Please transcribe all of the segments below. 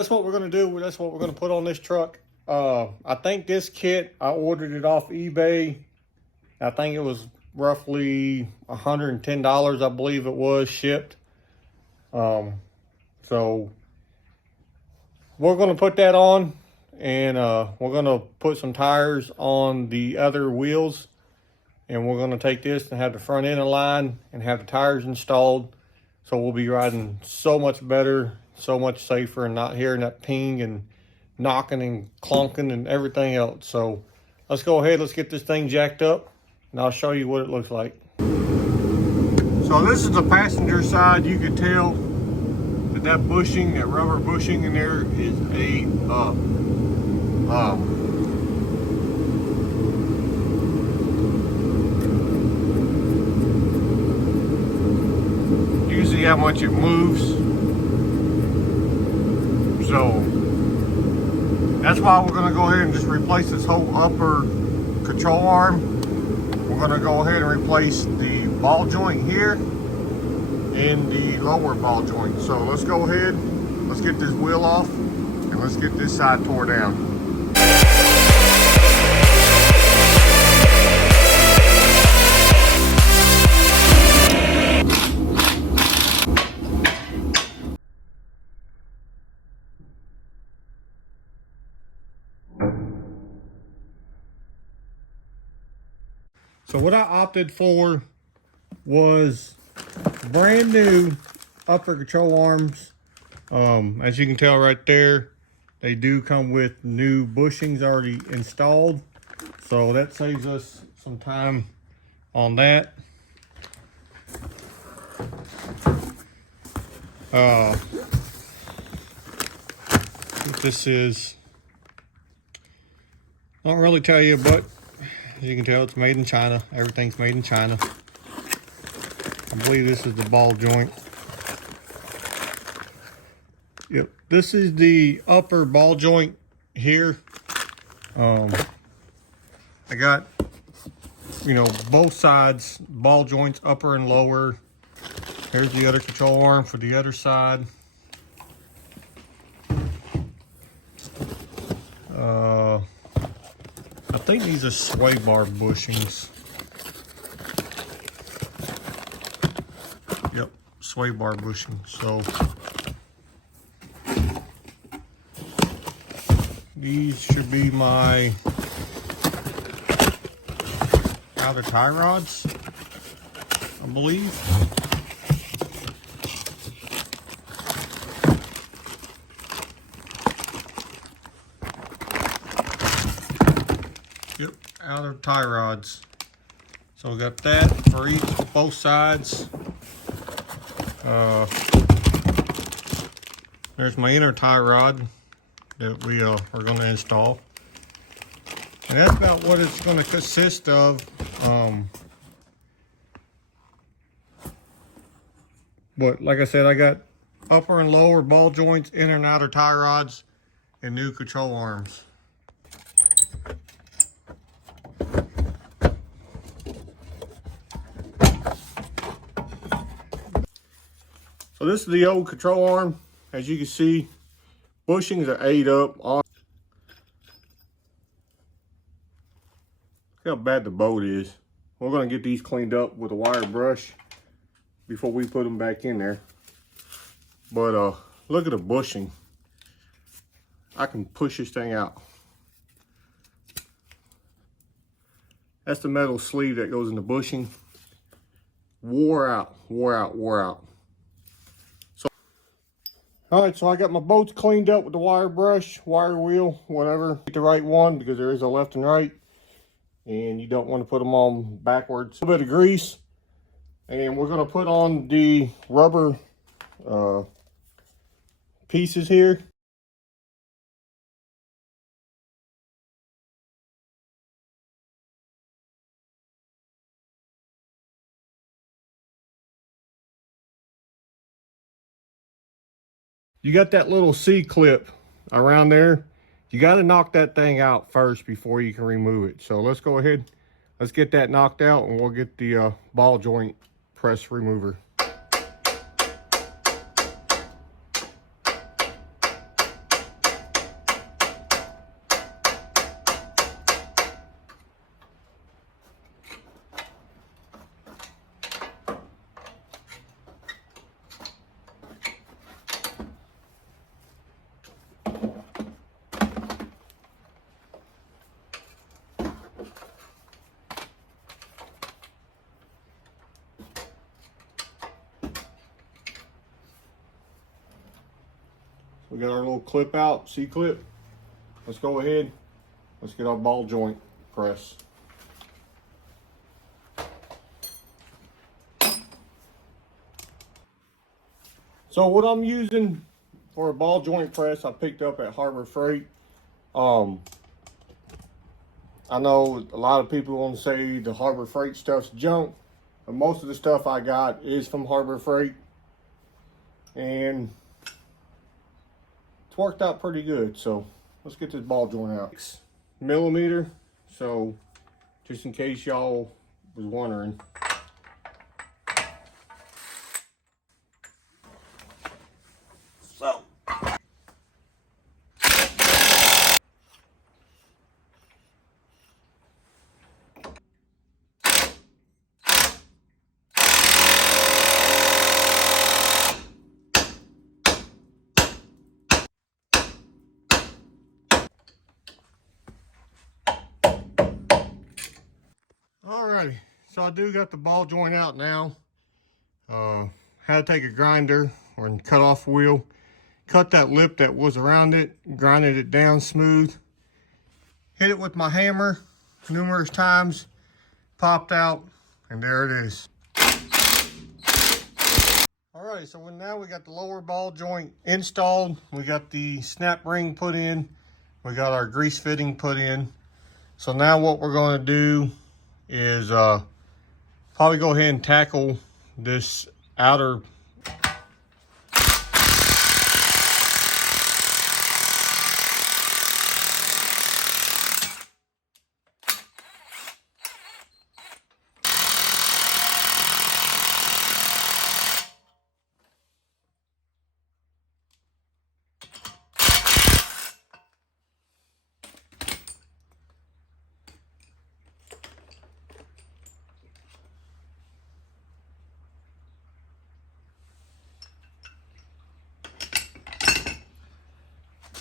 That's what we're going to do. That's what we're going to put on this truck. I think this kit, I ordered it off eBay. I think it was roughly $110, I believe it was, shipped. So we're going to put that on, and we're going to put some tires on the other wheels, and we're going to take this and have the front end aligned and have the tires installed. So we'll be riding so much better, so much safer, and not hearing that ping and knocking and clunking and everything else. So let's go ahead, let's get this thing jacked up, and I'll show you what it looks like. So this is the passenger side. You can tell that bushing, that rubber bushing in there is ate up. You can see how much it moves. So that's why we're going to go ahead and just replace this whole upper control arm. We're going to go ahead and replace the ball joint here and the lower ball joint. So let's go ahead, let's get this wheel off, and let's get this side tore down. So what I opted for was brand new upper control arms. As you can tell right there, they do come with new bushings already installed, so that saves us some time on that. What this is, I don't really tell you, but as you can tell, it's made in China. Everything's made in China. I believe this is the ball joint. Yep, this is the upper ball joint here. I got, both sides, ball joints, upper and lower. Here's the other control arm for the other side. I think these are sway bar bushings. Yep, sway bar bushings. So these should be my outer tie rods, I believe. Yep, outer tie rods. So we got that for both sides. There's my inner tie rod that we are going to install, and that's about what it's going to consist of. But like I said, I got upper and lower ball joints, inner and outer tie rods, and new control arms. So this is the old control arm. As you can see, bushings are ate up. Look how bad the bolt is. We're going to get these cleaned up with a wire brush before we put them back in there. But look at the bushing. I can push this thing out. That's the metal sleeve that goes in the bushing. Wore out, wore out, wore out. All right, so I got my bolts cleaned up with the wire brush, wire wheel, whatever. Get the right one, because there is a left and right, and you don't want to put them on backwards. A little bit of grease, and we're going to put on the rubber pieces here. You got that little C-clip around there. You got to knock that thing out first before you can remove it. So let's go ahead, let's get that knocked out, and we'll get the ball joint press remover. We got our little clip out, C-clip. Let's go ahead. Let's get our ball joint press. So what I'm using for a ball joint press, I picked up at Harbor Freight. I know a lot of people want to say the Harbor Freight stuff's junk, but most of the stuff I got is from Harbor Freight, and it's worked out pretty good. So let's get this ball joint out. 6mm, so just in case y'all was wondering. So alrighty, so I do got the ball joint out now. Had to take a grinder and cut off the wheel, cut that lip that was around it, grinded it down smooth, hit it with my hammer numerous times, popped out, and there it is. Alright, so now we got the lower ball joint installed, we got the snap ring put in, we got our grease fitting put in. So now what we're going to do is probably go ahead and tackle this outer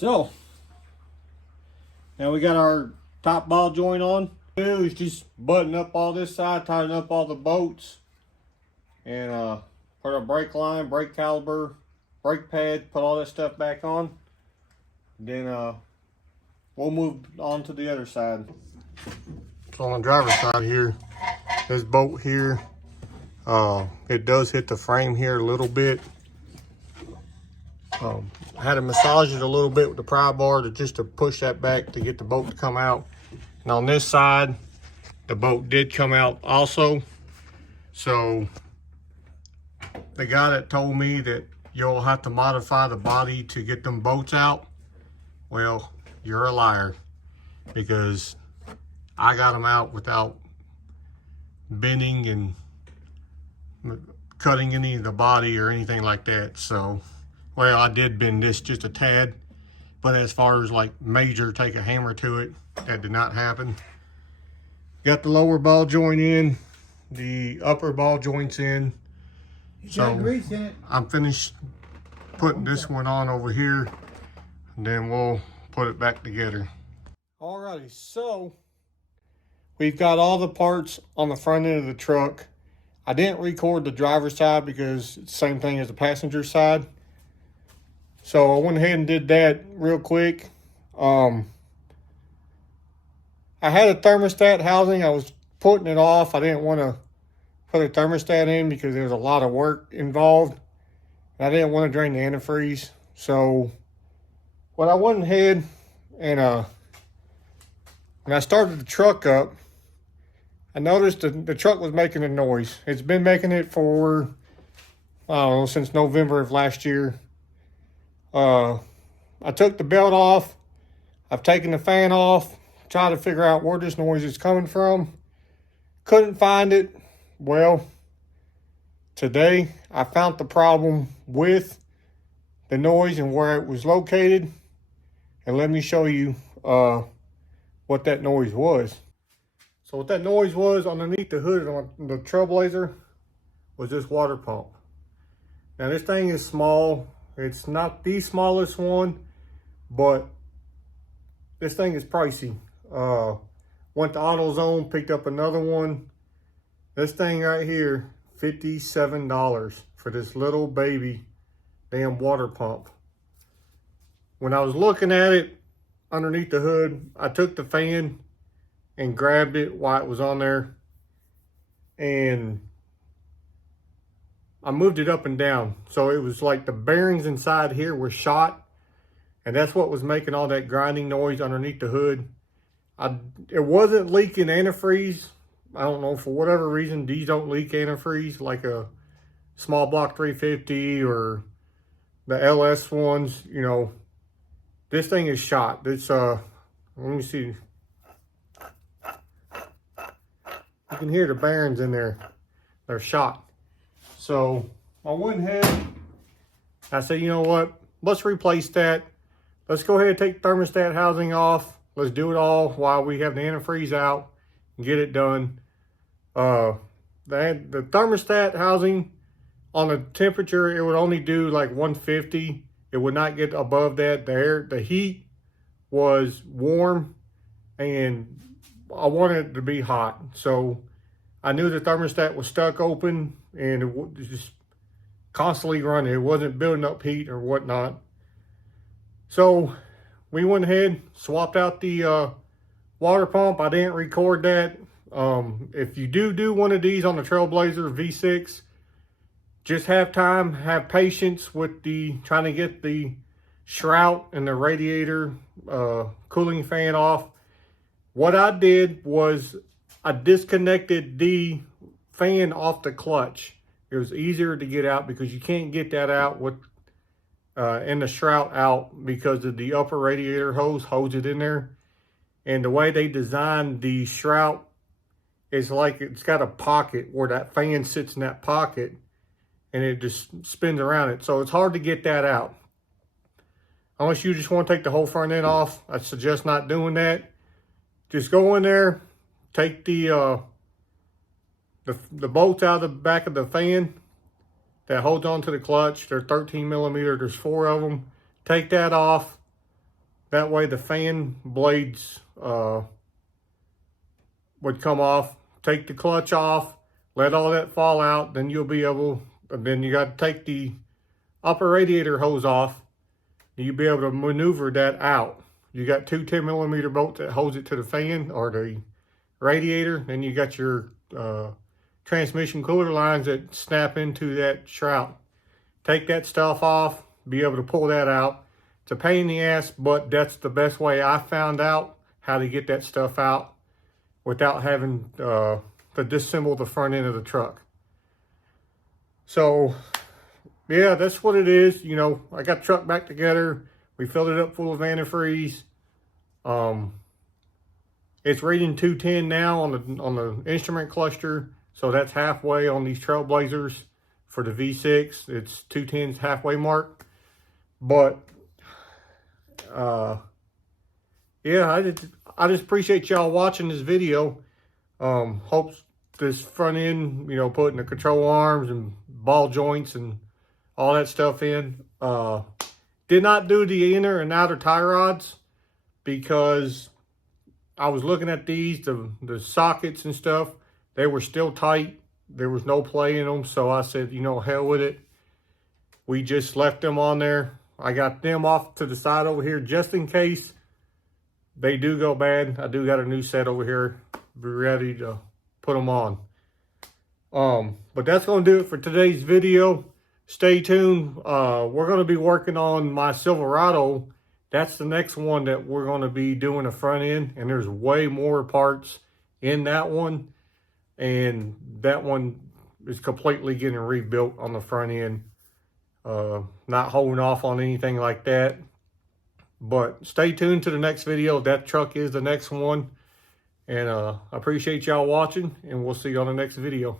So now we got our top ball joint on. What we do is just button up all this side, tighten up all the bolts, and put our brake line, brake caliper, brake pad, put all that stuff back on. Then we'll move on to the other side. So on the driver's side here, this bolt here, it does hit the frame here a little bit. I had to massage it a little bit with the pry bar just to push that back to get the bolt to come out. And on this side, the bolt did come out also. So the guy that told me that you'll have to modify the body to get them bolts out, well, you're a liar, because I got them out without bending and cutting any of the body or anything like that. So, well, I did bend this just a tad, but as far as like major take a hammer to it, that did not happen. Got the lower ball joint in, the upper ball joints in. So grease in it. I'm finished putting this one on over here, and then we'll put it back together. Alrighty, so we've got all the parts on the front end of the truck. I didn't record the driver's side because it's the same thing as the passenger side. So I went ahead and did that real quick. I had a thermostat housing. I was putting it off. I didn't want to put a thermostat in because there was a lot of work involved. And I didn't want to drain the antifreeze. So when I went ahead and when I started the truck up, I noticed the truck was making a noise. It's been making it for, I don't know, since November of last year. I took the belt off. I've taken the fan off, tried to figure out where this noise is coming from. Couldn't find it. Well, today I found the problem with the noise and where it was located. And let me show you what that noise was. So what that noise was underneath the hood on the Trailblazer was this water pump. Now this thing is small. It's not the smallest one, but this thing is pricey. Went to AutoZone, picked up another one. This thing right here, $57 for this little baby damn water pump. when I was looking at it underneath the hood, I took the fan and grabbed it while it was on there, and I moved it up and down. So it was like the bearings inside here were shot, and that's what was making all that grinding noise underneath the hood. It wasn't leaking antifreeze. I don't know, for whatever reason, these don't leak antifreeze like a small block 350 or the LS ones. You know, this thing is shot. It's let me see. You can hear the bearings in there. They're shot. So I went ahead, I said, you know what? Let's replace that. Let's go ahead and take the thermostat housing off. Let's do it all while we have the antifreeze out and get it done. The thermostat housing, on the temperature, it would only do like 150. It would not get above that. The heat was warm, and I wanted it to be hot. So I knew the thermostat was stuck open, and it was just constantly running. It wasn't building up heat or whatnot. So we went ahead, swapped out the water pump. I didn't record that. If you do one of these on the Trailblazer V6, just have time, have patience with trying to get the shroud and the radiator cooling fan off. What I did was I disconnected the fan off the clutch. It was easier to get out because you can't get that out with and the shroud out because of the upper radiator hose holds it in there. And the way they designed the shroud is like it's got a pocket where that fan sits in that pocket, and it just spins around it. So it's hard to get that out. Unless you just want to take the whole front end off, I suggest not doing that. Just go in there, take the bolts out of the back of the fan that holds onto the clutch. They're 13 millimeter, there's 4 of them. Take that off. That way the fan blades would come off. Take the clutch off, let all that fall out, then you'll be able, then you got to take the upper radiator hose off. You'll be able to maneuver that out. You got 2 10 millimeter bolts that holds it to the fan or the radiator. Then you got your transmission cooler lines that snap into that shroud. Take that stuff off, be able to pull that out. It's a pain in the ass, but that's the best way I found out how to get that stuff out without having to disassemble the front end of the truck. So yeah, that's what it is. You know, I got the truck back together. We filled it up full of antifreeze. It's reading 210 now on the instrument cluster. So that's halfway on these Trailblazers for the V6. It's 210's halfway mark. But yeah, I just appreciate y'all watching this video. Hope this front end, you know, putting the control arms and ball joints and all that stuff in. Did not do the inner and outer tie rods because I was looking at these, the sockets and stuff. They were still tight. There was no play in them. So I said, you know, hell with it. We just left them on there. I got them off to the side over here just in case they do go bad. I do got a new set over here. Be ready to put them on. But that's going to do it for today's video. Stay tuned. We're going to be working on my Silverado. That's the next one that we're going to be doing the front end. And there's way more parts in that one. And that one is completely getting rebuilt on the front end. Not holding off on anything like that. But stay tuned to the next video. That truck is the next one. And I appreciate y'all watching. And we'll see you on the next video.